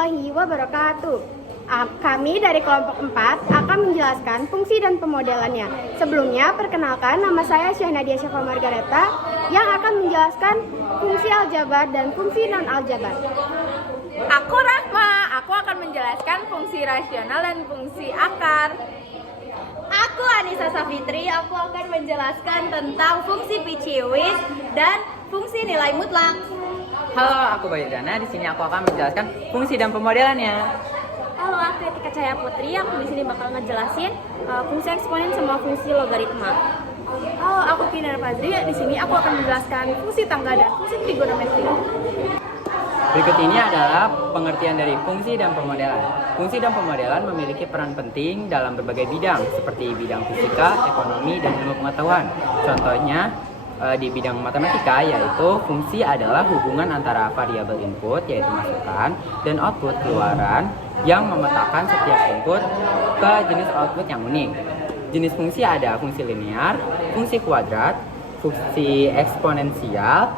warahmatullahi wabarakatuh. Kami dari kelompok 4 akan menjelaskan fungsi dan pemodelannya. Sebelumnya, perkenalkan nama saya Syah Nadia Syafa Margareta yang akan menjelaskan fungsi aljabar dan fungsi non-aljabar. Aku Rahma, aku akan menjelaskan fungsi rasional dan fungsi akar. Aku Anissa Safitri, aku akan menjelaskan tentang fungsi Piciwis dan fungsi nilai mutlak. Halo, aku Bayu Dana. Di sini aku akan menjelaskan fungsi dan pemodelannya. Halo, aku Etika Cahaya Putri. Aku di sini bakal ngejelasin fungsi eksponen sama fungsi logaritma. Halo, aku Kinar Fazri. Di sini aku akan menjelaskan fungsi tangga dan fungsi trigonometri. Berikut ini adalah pengertian dari fungsi dan pemodelan. Fungsi dan pemodelan memiliki peran penting dalam berbagai bidang, seperti bidang fisika, ekonomi, dan ilmu pengetahuan. Contohnya, di bidang matematika, yaitu fungsi adalah hubungan antara variabel input, yaitu masukan, dan output keluaran, yang memetakan setiap input ke jenis output yang unik. Jenis fungsi ada fungsi linear, fungsi kuadrat, fungsi eksponensial,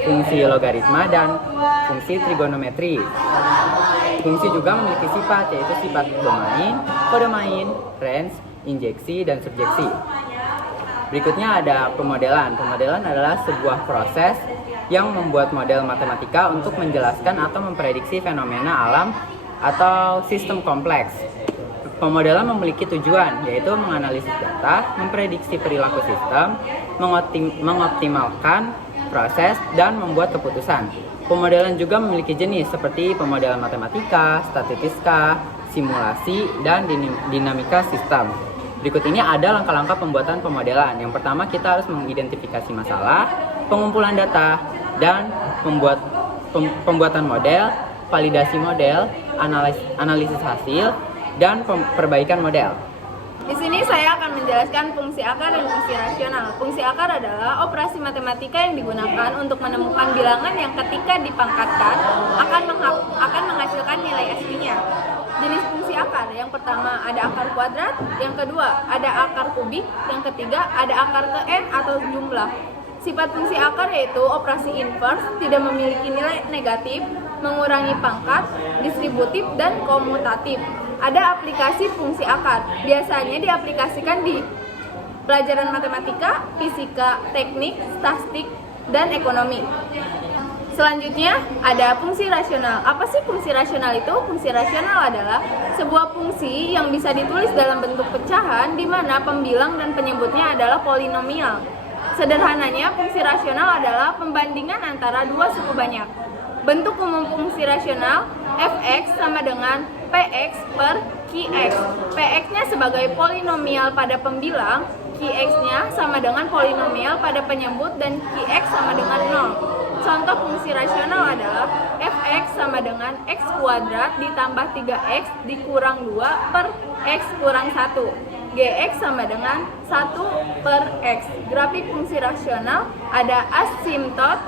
fungsi logaritma, dan fungsi trigonometri. Fungsi juga memiliki sifat, yaitu sifat domain, kodomain, range, injeksi, dan subjeksi. Berikutnya ada pemodelan. Pemodelan adalah sebuah proses yang membuat model matematika untuk menjelaskan atau memprediksi fenomena alam atau sistem kompleks. Pemodelan memiliki tujuan, yaitu menganalisis data, memprediksi perilaku sistem, mengoptimalkan proses, dan membuat keputusan. Pemodelan juga memiliki jenis seperti pemodelan matematika, statistika, simulasi, dan dinamika sistem. Berikut ini ada langkah-langkah pembuatan pemodelan. Yang pertama, kita harus mengidentifikasi masalah, pengumpulan data, dan pembuatan model, validasi model, analisis hasil, dan perbaikan model. Di sini saya akan menjelaskan fungsi akar dan fungsi rasional. Fungsi akar adalah operasi matematika yang digunakan untuk menemukan bilangan yang ketika dipangkatkan akan menghasilkan nilai aslinya. Jenis fungsi akar, yang pertama ada akar kuadrat, yang kedua ada akar kubik, yang ketiga ada akar ke n atau jumlah. Sifat fungsi akar yaitu operasi inverse, tidak memiliki nilai negatif, mengurangi pangkat, distributif, dan komutatif. Ada aplikasi fungsi akar, biasanya diaplikasikan di pelajaran matematika, fisika, teknik, statistik, dan ekonomi. Selanjutnya ada fungsi rasional. Apa sih fungsi rasional itu? Fungsi rasional adalah sebuah fungsi yang bisa ditulis dalam bentuk pecahan di mana pembilang dan penyebutnya adalah polinomial. Sederhananya, fungsi rasional adalah pembandingan antara dua suku banyak. Bentuk umum fungsi rasional fx sama dengan px per qx. Px-nya sebagai polinomial pada pembilang, qx-nya sama dengan polinomial pada penyebut, dan qx sama dengan 0. Contoh fungsi rasional adalah fx sama dengan x kuadrat ditambah 3x dikurang 2 per x kurang 1. Gx sama dengan 1 per x. Grafik fungsi rasional ada asimtot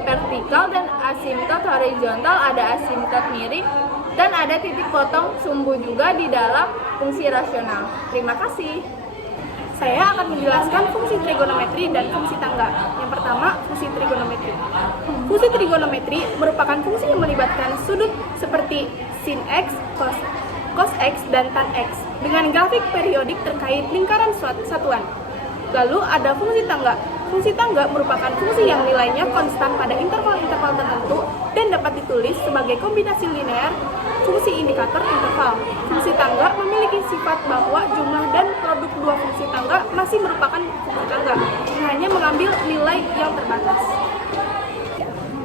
vertikal dan asimtot horizontal, ada asimtot miring, dan ada titik potong sumbu juga di dalam fungsi rasional. Terima kasih. Saya akan menjelaskan fungsi trigonometri dan fungsi tangga. Yang pertama, fungsi trigonometri. Fungsi trigonometri merupakan fungsi yang melibatkan sudut seperti sin x, cos x, dan tan x dengan grafik periodik terkait lingkaran satuan. Lalu ada fungsi tangga. Fungsi tangga merupakan fungsi yang nilainya konstan pada interval-interval tertentu dan dapat ditulis sebagai kombinasi linear fungsi indikator interval. Fungsi tangga memiliki sifat bahwa jumlah dan produk dua fungsi tangga masih merupakan fungsi tangga, hanya mengambil nilai yang terbatas.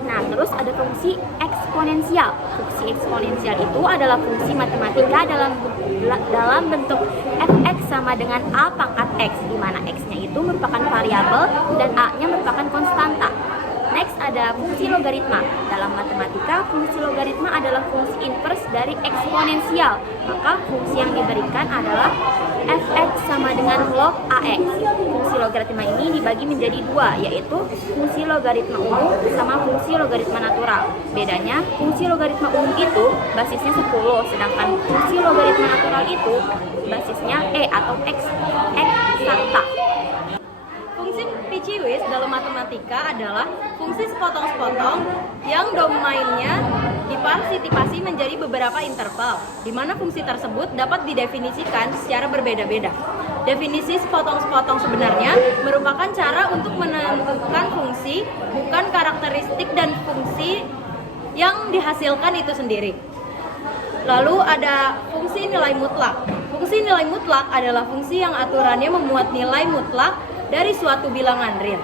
Nah, terus ada fungsi eksponensial. Fungsi eksponensial itu adalah fungsi matematika dalam bentuk fx sama dengan a pangkat x, di mana x-nya itu merupakan variabel dan a-nya merupakan konstanta. Next ada fungsi logaritma. Dalam matematika, fungsi logaritma adalah fungsi inverse dari eksponensial. Maka fungsi yang diberikan adalah fx sama dengan log ax. Fungsi logaritma ini dibagi menjadi dua, yaitu fungsi logaritma umum sama fungsi logaritma natural. Bedanya, fungsi logaritma umum itu basisnya 10, sedangkan fungsi logaritma natural itu basisnya e atau x eksakta. Fungsi Piciwis dalam matematika adalah fungsi sepotong-sepotong yang domainnya diparsitisipasi menjadi beberapa interval, di mana fungsi tersebut dapat didefinisikan secara berbeda-beda. Definisi sepotong-sepotong sebenarnya merupakan cara untuk menentukan fungsi, bukan karakteristik dan fungsi yang dihasilkan itu sendiri. Lalu ada fungsi nilai mutlak. Fungsi nilai mutlak adalah fungsi yang aturannya memuat nilai mutlak dari suatu bilangan real.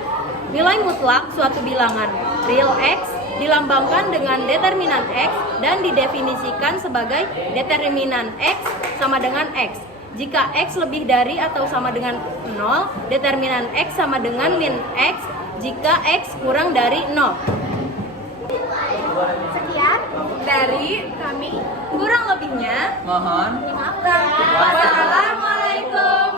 Nilai mutlak suatu bilangan real X dilambangkan dengan determinan X dan didefinisikan sebagai determinan X sama dengan X. Jika X lebih dari atau sama dengan 0, determinan X sama dengan min X jika X kurang dari 0. Sekian Dari kami, Kurang lebihnya, Mohon dimaafkan. Wassalamualaikum